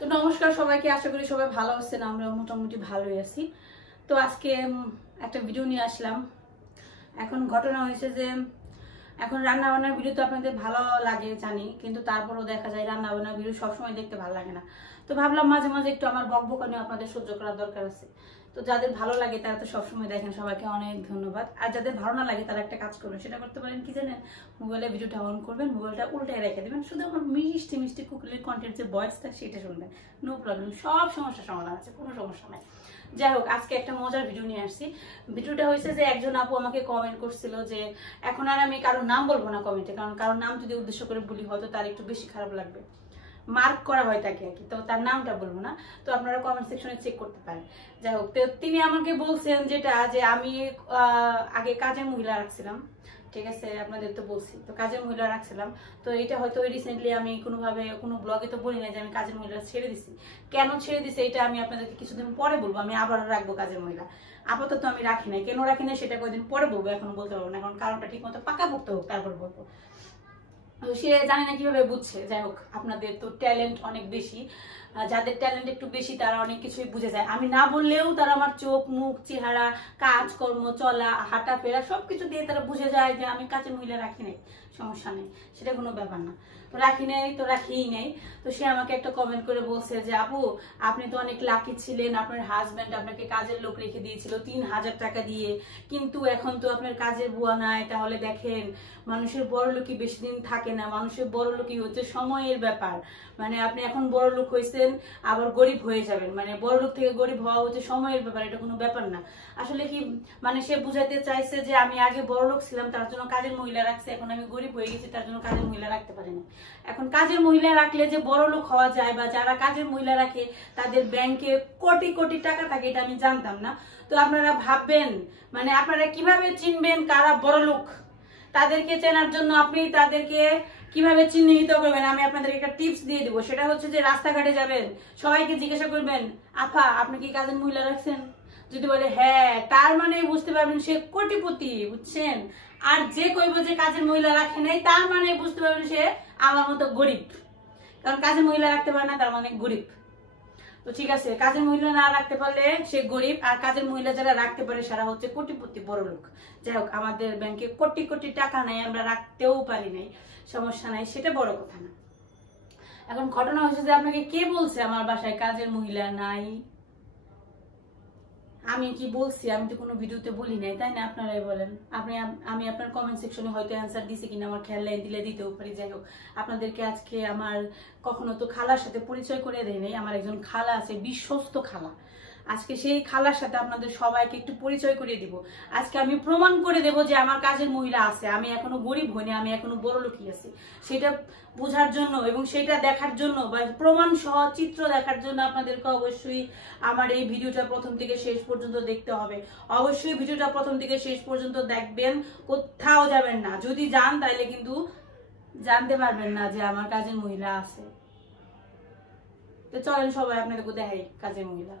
তো নমস্কার সবাইকে, আশা করি সবাই ভালো আছেন। আমরা মোটামুটি ভালোই আছি। তো আজকে একটা ভিডিও নিয়ে আসলাম। এখন ঘটনা হয়েছে যে এখন রান্না বান্নার ভিডিও তো আপনাদের ভালো লাগে জানি, কিন্তু তারপরেও দেখা যায় রান্না বান্নার ভিডিও সবসময় দেখতে ভালো লাগে না। তো ভাবলাম মাঝে মাঝে একটু আমার বকবকানি আপনাদের সহ্য করার দরকার আছে। তো যাদের ভালো লাগে তারা তো সবসময় দেখেন, সবাইকে অনেক ধন্যবাদ। আর যাদের ভালো না লাগে তারা একটা কাজ করবেন, সেটা করতে পারেন কি জানেন, মোবাইলে ভিডিওটা অন করবেন, মোবাইলটা উল্টায় রেখে দেবেন, শুধু আমার মিষ্টি মিষ্টি কুকুরের কন্টেন্ট যে ভয়েসটা সেটা শুনবেন, নো প্রবলেম, সব সমস্যার সমাধান আছে, কোনো সমস্যা নাই। যাই হোক, আজকে একটা মজার ভিডিও নিয়ে আসছি। ভিডিওটা হয়েছে যে একজন আপু আমাকে কমেন্ট করছিল যে এখন আর আমি কারোর নাম বলবো না কমেন্টে, কারণ কারোর নাম যদি উদ্দেশ্য করে বলি হয়তো তার একটু বেশি খারাপ লাগবে, মার্ক করা হয় তাকে আর কি, তো তার নামটা বলবো না। তো আপনারা কমেন্ট সেকশনে চেক করতে পারেন। যাই হোক, তো তিনি আমাকে বলছেন যেটা যে আমি আগে কাজের মহিলা রাখছিলাম, ঠিক আছে, আপনাদের তো বলছি, তো কাজের মহিলা রাখছিলাম। তো এটা হয়তো রিসেন্টলি আমি কোনোভাবে কোনো ব্লগে তো বলি না যে আমি কাজের মহিলা ছেড়ে দিছি। কেন ছেড়ে দিছি এটা আমি আপনাদেরকে কিছুদিন পরে বলবো। আমি আবার রাখবো কাজের মহিলা, আপাতত আমি রাখি নাই। কেন রাখি নাই সেটা কয়েকদিন পরে বলবো, এখন বলতে পারবো না, এখন কারণটা ঠিক মতো পাকাপোক্ত হোক তারপর বলবো। সে জানি না কিভাবে বুঝছে। যাই হোক, আপনাদের তো ট্যালেন্ট অনেক বেশি, যাদের ট্যালেন্ট একটু বেশি তারা অনেক কিছুই বুঝে যায়। আমি না বললেও তারা আমার চোখ মুখ চেহারা কাজকর্ম চলা হাঁটা ফেরা সবকিছু দিয়ে তারা বুঝে যায় যে আমি কাজের মহিলা রাখি নাই, সমস্যা নেই, সেটা কোনো ব্যাপার না। তো রাখি নাই তো রাখিই নাই। তো সে আমাকে একটা কমেন্ট করে বলছে যে আপু আপনি তো অনেক লাকি ছিলেন, আপনার হাজব্যান্ড আপনাকে কাজের লোক রেখে দিয়েছিল 3000 টাকা দিয়ে, কিন্তু এখন তো আপনার কাজের বুয়া নাই। তাহলে দেখেন, মানুষের বড় লোকই বেশি দিন থাকে না, মানুষের বড় লোকই হচ্ছে সময়ের ব্যাপার। মানে আপনি এখন বড় লোক হয়েছেন আবার গরিব হয়ে যাবেন, মানে বড় লোক থেকে গরিব হওয়া হচ্ছে সময়ের ব্যাপার, এটা কোনো ব্যাপার না। আসলে কি মানে সে বুঝাইতে চাইছে যে আমি আগে বড় লোক ছিলাম তার জন্য কাজের মহিলা রাখছে, এখন আমি গরিব হয়ে গেছি তার জন্য কাজের মহিলা রাখতে পারিনি। এখন কাজের মহিলা রাখলে যে বড় লোক হওয়া যায়, বা যারা কাজের মহিলা রাখে তাদের ব্যাংকে কোটি কোটি টাকা থাকে, এটা আমি জানতাম না। তো আপনারা ভাববেন, মানে আপনারা কিভাবে চিনবেন কারা বড় লোক? তাদেরকে চেনার জন্য আপনি তাদেরকে কিভাবে চিহ্নিত করবেন, আমি আপনাদেরকে একটা টিপস দিয়ে দিব। সেটা হচ্ছে যে রাস্তাঘাটে যাবেন, সবাইকে জিজ্ঞাসা করবেন আপা আপনি কি কাজের মহিলা রাখছেন? যদি বলে হ্যাঁ, তার মানে বুঝতে পারবেন সে কোটিপতি, বুঝছেন। আর যে কইব যে কাজের মহিলা রাখে নাই, তার মানে বুঝতে পারবেন সে আমার মতো গরিব, কারণ কাজের মহিলা রাখতে পারে না তার মানে গরিব। তো ঠিক আছে, কাজের মহিলা না রাখতে পারলে সে গরিব, আর কাজের মহিলা যারা রাখতে পারে সারা হচ্ছে কোটিপতি, বড় লোক। যাই হোক, আমাদের ব্যাংকে কোটি কোটি টাকা নাই, আমরা রাখতেও পারি নাই, সমস্যা নাই, সেটা বড় কথা না। এখন ঘটনা হচ্ছে যে আপনাকে কে বলছে আমার বাসায় কাজের মহিলা নাই? আমি কি বলছি? আমি তো কোনো ভিডিওতে বলি নাই, তাই না? আপনারাই বলেন। আমি আপনার কমেন্ট সেকশনে হয়তো অ্যান্সার দিছি কিনা আমার খেয়াল নাই, দিলে দিতেও পারি। যাই হোক, আপনাদেরকে আজকে আমার কখনো তো খালার সাথে পরিচয় করে দেয় নাই। আমার একজন খালা আছে, বিশ্বস্ত খালা। আজকে সেই খালার সাথে আপনাদের সবাইকে একটু পরিচয় করিয়ে দিব। আজকে আমি প্রমাণ করে দেব যে আমার কাজের মহিলা আছে, আমি এখনো গরিব হইনি, আমি এখনো বড় লোকই আছি। সেটা বোঝার জন্য এবং সেটা দেখার জন্য বা প্রমাণ সহ চিত্র দেখার জন্য আপনাদেরকে অবশ্যই আমার এই ভিডিওটা প্রথম থেকে শেষ পর্যন্ত দেখতে হবে। অবশ্যই ভিডিওটা প্রথম থেকে শেষ পর্যন্ত দেখবেন, কোথাও যাবেন না। যদি যান তাহলে কিন্তু জানতে পারবেন না যে আমার কাজের মহিলা আছে। তো চলেন সবাই আপনাদেরকে দেখাই কাজের মহিলা।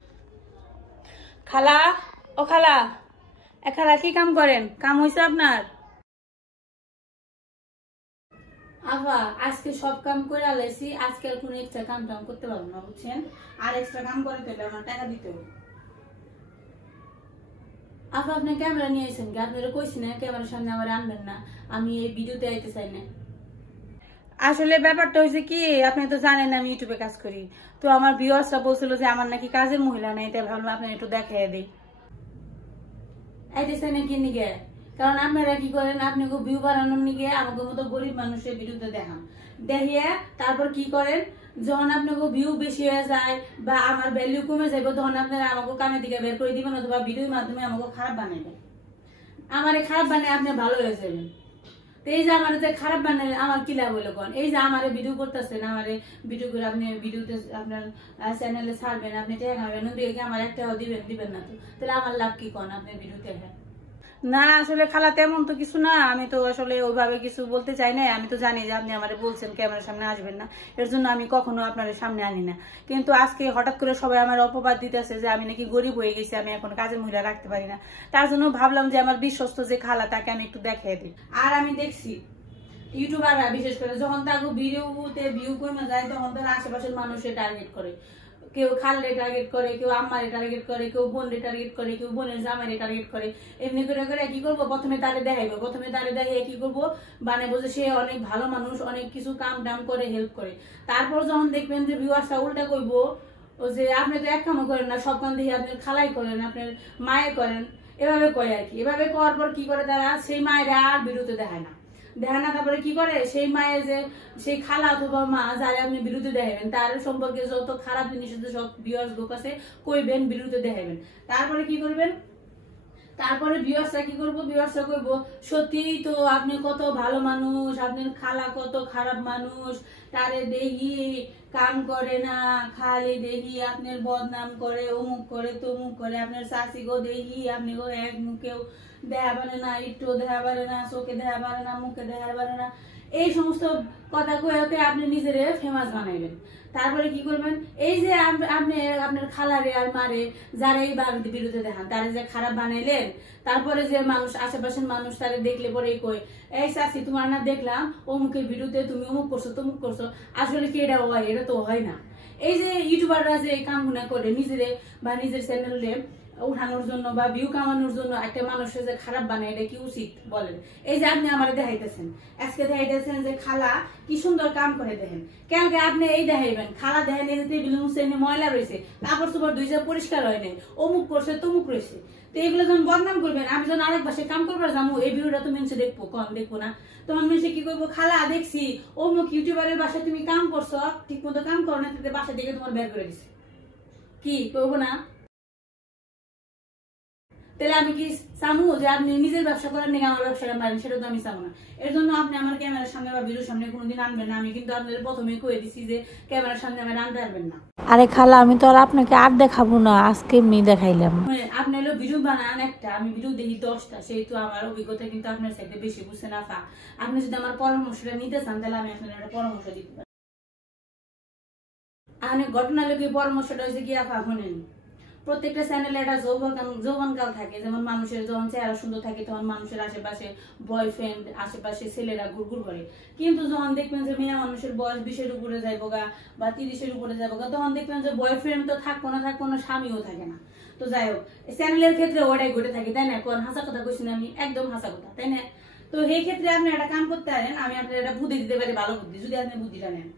খালা, ও খালা, খালা কি কাম করেন? কাম হয়েছে আপনার? আহা, আজকে সব কাম করে আলাইছি, আজকে আর কোনো এক্সট্রা কাম টাম করতে পারবো না, বুঝছেন। আর এক্সট্রা কাম করে পেলে আমার টাকা দিতে হবে। আহা, আপনি ক্যামেরা নিয়ে আসেন কি? আপনারা কইছি না ক্যামেরার সামনে আবার আনবেন না, আমি এই ভিডিওতে আইতে চাই না। আসলে ব্যাপারটা হয়েছে কি, আপনি তো জানেন আমি ইউটিউবে কাজ করি। তো আমার ভিউয়ার্সরা বলছিল যে আমার নাকি কাজের মহিলা নেই, তাই ভাবলাম আপনার একটু দেখাই দিই। আইতেছে নাকি নিগে? কারণ আপনারা কি করেন, আপনি ভিউ বাড়ানোর নিগে আমাকে মতো গরিব মানুষের ভিডিওতে দেখান, দেখিয়ে তারপর কি করেন, যখন আপনাকে ভিউ বেশি হয়ে যায় বা আমার ভ্যালু কমে যাবে, তখন আপনারা আমাকে কামের দিকে বের করে দিবেন, অথবা ভিডিওর মাধ্যমে আমাকে খারাপ বানাইবেন। আমার খারাপ বানায় আপনি ভালো হয়ে যাবেন। এই যে আমার যে খারাপ বানালে আমার কি লাভ হলো কোন? এই যে আমার ভিডিও করতেছেন, আমার ভিডিও করে আপনি ভিডিওতে আপনার চ্যানেলে ছাড়বেন, আপনি টাকা খাবেন, দেখে আমার একটাও দিবেন না, তো তাহলে আমার লাভ কি কোন? আপনি ভিডিওতে না আসলে খালা তেমন তো কিছু না, আমি তো আসলে ওইভাবে কিছু বলতে চাই না। আমি তো জানি যে আপনি আমারে বলছেন ক্যামেরার সামনে আসবেন না, এর জন্য আমি কখনো আপনার সামনে আনি না। কিন্তু আজকে হঠাৎ করে সবাই আমার অপবাদ দিতেছে যে আমি নাকি গরিব হয়ে গেছি, আমি এখন কাজের মহিলা রাখতে পারি না। তার জন্য ভাবলাম যে আমার বিশ্বস্ত যে খালা তাকে আমি একটু দেখিয়ে দিই। আর আমি দেখছি ইউটিউবাররা বিশেষ করে যখন তাকে ভিডিওতে ভিউ কমে যায় তখন তারা আশেপাশের মানুষের টার্গেট করে, কেউ খালরে টার্গেট করে, কেউ আম্মারে টার্গেট করে, কেউ বোনরে টার্গেট করে, কেউ বোনের জামাইরে টার্গেট করে। এমনি করে করে কি করবো, প্রথমে তারে দেখাইবো, প্রথমে তারে দেখিয়ে কি করবো বানাবো যে সে অনেক ভালো মানুষ, অনেক কিছু কাম টাম করে হেল্প করে। তারপর যখন দেখবেন যে ভিউয়ার্সটা উল্টা করবো ও যে আপনি তো এক কামও করেন না, সব কাম দেখে আপনি খালাই করেন, আপনার মায়ে করেন, এভাবে করে আর কি। এভাবে করার পর কি করে তারা সেই মায়ের আর বিরুদ্ধে দেখায় না, তারপরে কি করে সেই মায়ের যে সেই খালা অথবা মা যারা আপনি বিরুদ্ধে দেখাবেন তার সম্পর্কে যত খারাপ জিনিস আছে সব ভিউয়ার্স গ্রুপ আছে কইবেন, বিরুদ্ধে দেখাবেন। তারপরে কি করবেন, তারপরে ভিউয়ার্সরা কি করবো, ভিউয়ার্সরা কইবো সত্যিই তো আপনি কত ভালো মানুষ, আপনার খালা কত খারাপ মানুষ, তারে দেখি কাম করে না, খালি দেখি আপনার বদনাম করে, অমুক করে তমুক করে, আপনার শাশি গো দেখি আপনি গো এক মুখেও দেখা পারে না, একটু দেখা পারে না, চোখে দেখা পারে না, মুখে দেখা পারে না, এই সমস্ত কথা কয়ে আপনি নিজেরে ফেমাস বানাইবেন। তারপরে কি করবেন, এই যে আপনি আপনার খালারে আর মারে যারা এই বিরুদ্ধে দেখান তারা যে খারাপ বানাইলেন, তারপরে যে মানুষ আশেপাশের মানুষ তারা দেখলে পরে কই এই চাচি তোমার না দেখলাম অমুকের বিরুদ্ধে তুমি অমুক করছো তমুক করছো, আসলে কি এটা হয়? এটা তো হয় না। এই যে ইউটিউবাররা যে এই কামগুনা করে নিজেরে বা নিজের চ্যানেলে উঠানোর জন্য বা ভিউ কামানোর জন্য একটা মানুষের যে খারাপ বানায়, এটা কি উচিত বলেন? এই যে আপনি আমার দেখাইতেছেন, আজকে দেখাইতেছেন যে খালা কি সুন্দর কাম করে, দেখেন কালকে আপনি এই দেখাইবেন খালা দেখেন এই টেবিল মুছে ময়লা রয়েছে, কাপড় চোপড় ধুইছে পরিষ্কার হয় নাই, অমুক করছে তমুক রয়েছে। তো এইগুলো যখন বদনাম করবেন, আমি যখন আরেক বাসায় কাম করবার যাবো এই ভিডিওটা তো মানুষে দেখবো, কম দেখবো না, তখন মানুষে কি করবো, খালা দেখছি অমুক ইউটিউবারের বাসায় তুমি কাম করছো, ঠিক মতো কাম করো না, বাসা থেকে তোমার বের করে দিছে, কি করবো না? তাহলে আমি কি চামু যে আপনি নিজের ব্যবসা করেন নাকি আমার ব্যবসাটা পারেন? সেটা তো আমি চাবো না। এর জন্য আপনি আমার ক্যামেরার সামনে বা ভিডিওর সামনে কোনোদিন আনবেন না। আমি কিন্তু আপনাদের প্রথমেই কয়ে দিচ্ছি যে ক্যামেরার সামনে আমার আনতে পারবেন না। আরে খালা, আমি তো আর আপনাকে আর দেখাবো না, আজকে এমনি দেখাইলাম। আপনি হলো ভিডিও বানান একটা, আমি ভিডিও দেখি 10টা, সেহেতু আমার অভিজ্ঞতা কিন্তু আপনার সাইডে বেশি, বুঝছেন আপা? আপনি যদি আমার পরামর্শটা নিতে চান তাহলে আমি আপনার একটা পরামর্শ দিতে পারি। অনেক ঘটনা লোক পরামর্শটা হয়েছে কি আপা শুনেন, প্রত্যেকটা চ্যানেলে একটা যৌবনকাল থাকে, যেমন মানুষের যখন চেহারা সুন্দর থাকে তখন মানুষের আশেপাশে বয়ফ্রেন্ড, আশেপাশে ছেলেরা ঘুরঘুর করে, কিন্তু যখন দেখবেন যে মেয়ে মানুষের বয়স 20-এর উপরে যাইব গা বা 30-এর উপরে যাইব গা, তখন দেখবেন যে বয়ফ্রেন্ড তো থাকবো না, স্বামীও থাকে না। তো যাই হোক, চ্যানেলের ক্ষেত্রে ওটাই ঘটে থাকে, তাই না? কোন হাসা কথা কইছি না আমি, একদম হাসা কথা, তাই না? তো এই ক্ষেত্রে আপনি একটা কাম করতে পারেন, আমি আপনার একটা বুদ্ধি দিতে পারি, ভালো বুদ্ধি, যদি আপনি বুদ্ধিটা নেন।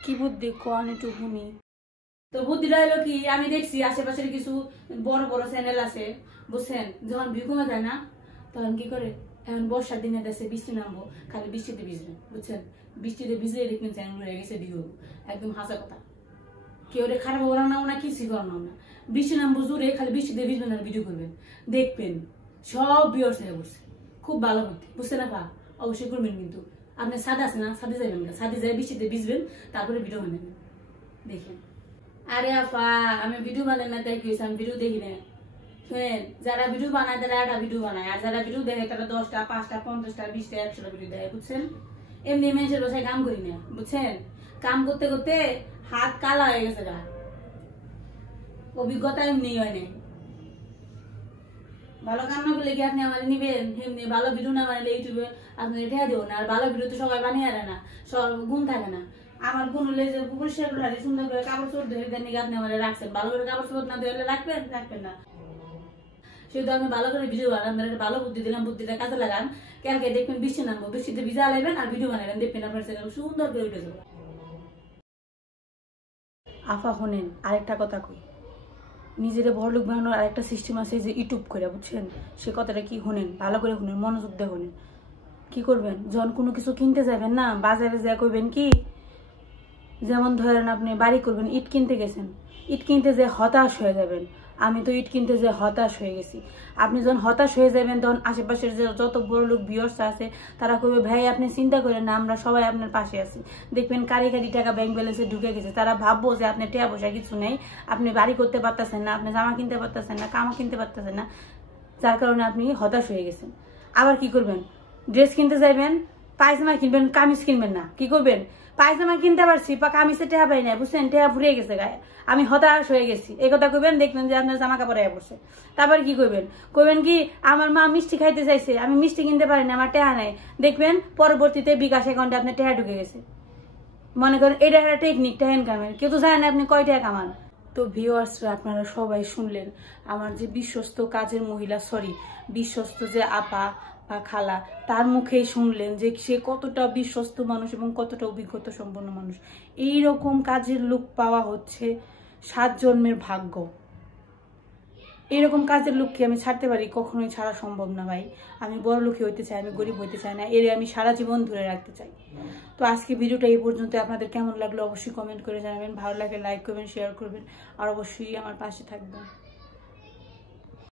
কি বুদ্ধি কোন একটু শুনি। তো বুদ্ধিটা হলো কি, আমি দেখছি আশেপাশের কিছু বড় বড় চ্যানেল আছে, বুঝছেন, যখন ভিউ কমে যায় না তখন কি করে, এখন বর্ষার দিনে দেশে বৃষ্টি নামবো, খালি বৃষ্টিতে ভিজবেন, বুঝছেন, বৃষ্টিতে ভিজলে দেখবেন চ্যানেল হয়ে গেছে ভিউ, একদম হাসা কথা, কেউ খারাপ করানো না, কিছুই করানো না, বৃষ্টি নামবো জোরে, খালি বৃষ্টিতে ভিজবেন আর ভিডিও করবেন, দেখবেন সব ভিউয়ার্স হয়ে বসছে। খুব ভালো বুদ্ধি, বুঝছেন না? অবশ্যই করবেন, কিন্তু আপনি ছাদ আছে না, ছাদে যাবেন না, ছাদে যাই বৃষ্টিতে ভিজবেন, তারপরে ভিডিও বানাবেন, দেখেন। আরে আপা, আমি ভিডিও বানাই না তাই কি হয়েছে, আমি ভিডিও দেখি না। শুনেন, যারা ভিডিও বানায় তারা একটা ভিডিও বানায়, আর যারা ভিডিও দেখে তারা 10টা, 5টা, 50টা, 20টা, 100টা ভিডিও দেয়, বুঝছেন? এমনি মানুষের বাসায় কাম করি না, বুঝছেন? কাম করতে করতে হাত কালা হয়ে গেছে, গা অভিজ্ঞতা এমনি হয় নাই। ভালো কাম না করলে কি আপনি আমার নিবেন? এমনি ভালো ভিডিও না বানালে ইউটিউবে আপনি ঠেয়া দেবো না, আর ভালো ভিডিও তো সবাই বানিয়ে আনে না, সব গুণ থাকে না। আমার গুণ হলে যে পরিষ্কার করে সুন্দর করে কাপড় চোপড় ধরে দেন, আপনি আমার রাখছেন, ভালো করে কাপড় চোপড় না ধরলে রাখবেন না। সেহেতু আমি ভালো করে ভিডিও বানান, ভালো বুদ্ধি দিলাম, বুদ্ধিটা কাজে লাগান, কালকে দেখবেন বৃষ্টি নামবো, বৃষ্টিতে ভিজা লাগবেন আর ভিডিও বানাবেন, দেখবেন আপনার চ্যানেল সুন্দর করে উঠে যাবে। আফা শোনেন, আরেকটা কথা কই, নিজের বড়লোক বানানোর আরেকটা সিস্টেম আছে যে ইউটিউব করে, বুঝছেন? সে কথাটা কি শোনেন, ভালো করে শুনেন, মনোযোগ দিয়ে শোনেন। কি করবেন, যখন কোনো কিছু কিনতে যাবেন না, বাজারে যা করবেন কি, যেমন ধরেন আপনি বাড়ি করবেন, ইট কিনতে গেছেন, ইট কিনতে যে হতাশ হয়ে যাবেন, আমি তো ইট কিনতে যে হতাশ হয়ে গেছি। আপনি যখন হতাশ হয়ে যাবেন তখন আশেপাশের যে যত বড় লোক ভিউয়ার্স আছে তারা কইবে ভাই আপনি চিন্তা করেন না, আমরা সবাই আপনার পাশে আছি। দেখবেন কারি টাকা ব্যাংক ব্যালেন্সে ঢুকে গেছে, তারা ভাববো যে আপনি টাকা পয়সা কিছু নেই, আপনি বাড়ি করতে পারতেছেন না, আপনি জামা কিনতে পারতেছেন না, কামা কিনতে পারতেছেন না, যার কারণে আপনি হতাশ হয়ে গেছেন। আবার কি করবেন, ড্রেস কিনতে যাইবেন, পায়জামা কিনবেন, কামিজ কিনবেন না, কি করবেন, পায়জামা কিনতে পারছি বা কামিজে টেহা পাই না, বুঝছেন, টেহা ফুরিয়ে গেছে গায়ে, আমি হতাশ হয়ে গেছি। এই কথা কইবেন, দেখবেন যে আপনার জামা কাপড় আয়া পড়ছে। তারপর কি কইবেন কি আমার মা মিষ্টি খাইতে চাইছে, আমি মিষ্টি কিনতে পারি না, আমার টেহা নাই। দেখবেন পরবর্তীতে বিকাশ অ্যাকাউন্টে আপনার টেহা ঢুকে গেছে। মনে করেন এটা একটা টেকনিক টেহা ইনকামের, কেউ তো জানে না আপনি কয় টাকা কামান। তো ভিউয়ার্সরা আপনারা সবাই শুনলেন আমার যে বিশ্বস্ত কাজের মহিলা, বিশ্বস্ত যে আপা বা খালা, তার মুখেই শুনলেন যে সে কতটা বিশ্বস্ত মানুষ এবং কতটা অভিজ্ঞতা সম্পন্ন মানুষ। এইরকম কাজের লোক পাওয়া হচ্ছে 7 জন্মের ভাগ্য। এরকম কাজের লোককে আমি ছাড়তে পারি? কখনোই ছাড়া সম্ভব না ভাই। আমি বড় লোকই হইতে চাই, আমি গরিব হইতে চাই না, এর আমি সারা জীবন ধরে রাখতে চাই। তো আজকে ভিডিওটা এই পর্যন্ত। আপনাদের কেমন লাগলো অবশ্যই কমেন্ট করে জানাবেন। ভালো লাগে লাইক করবেন, শেয়ার করবেন, আর অবশ্যই আমার পাশে থাকবেন।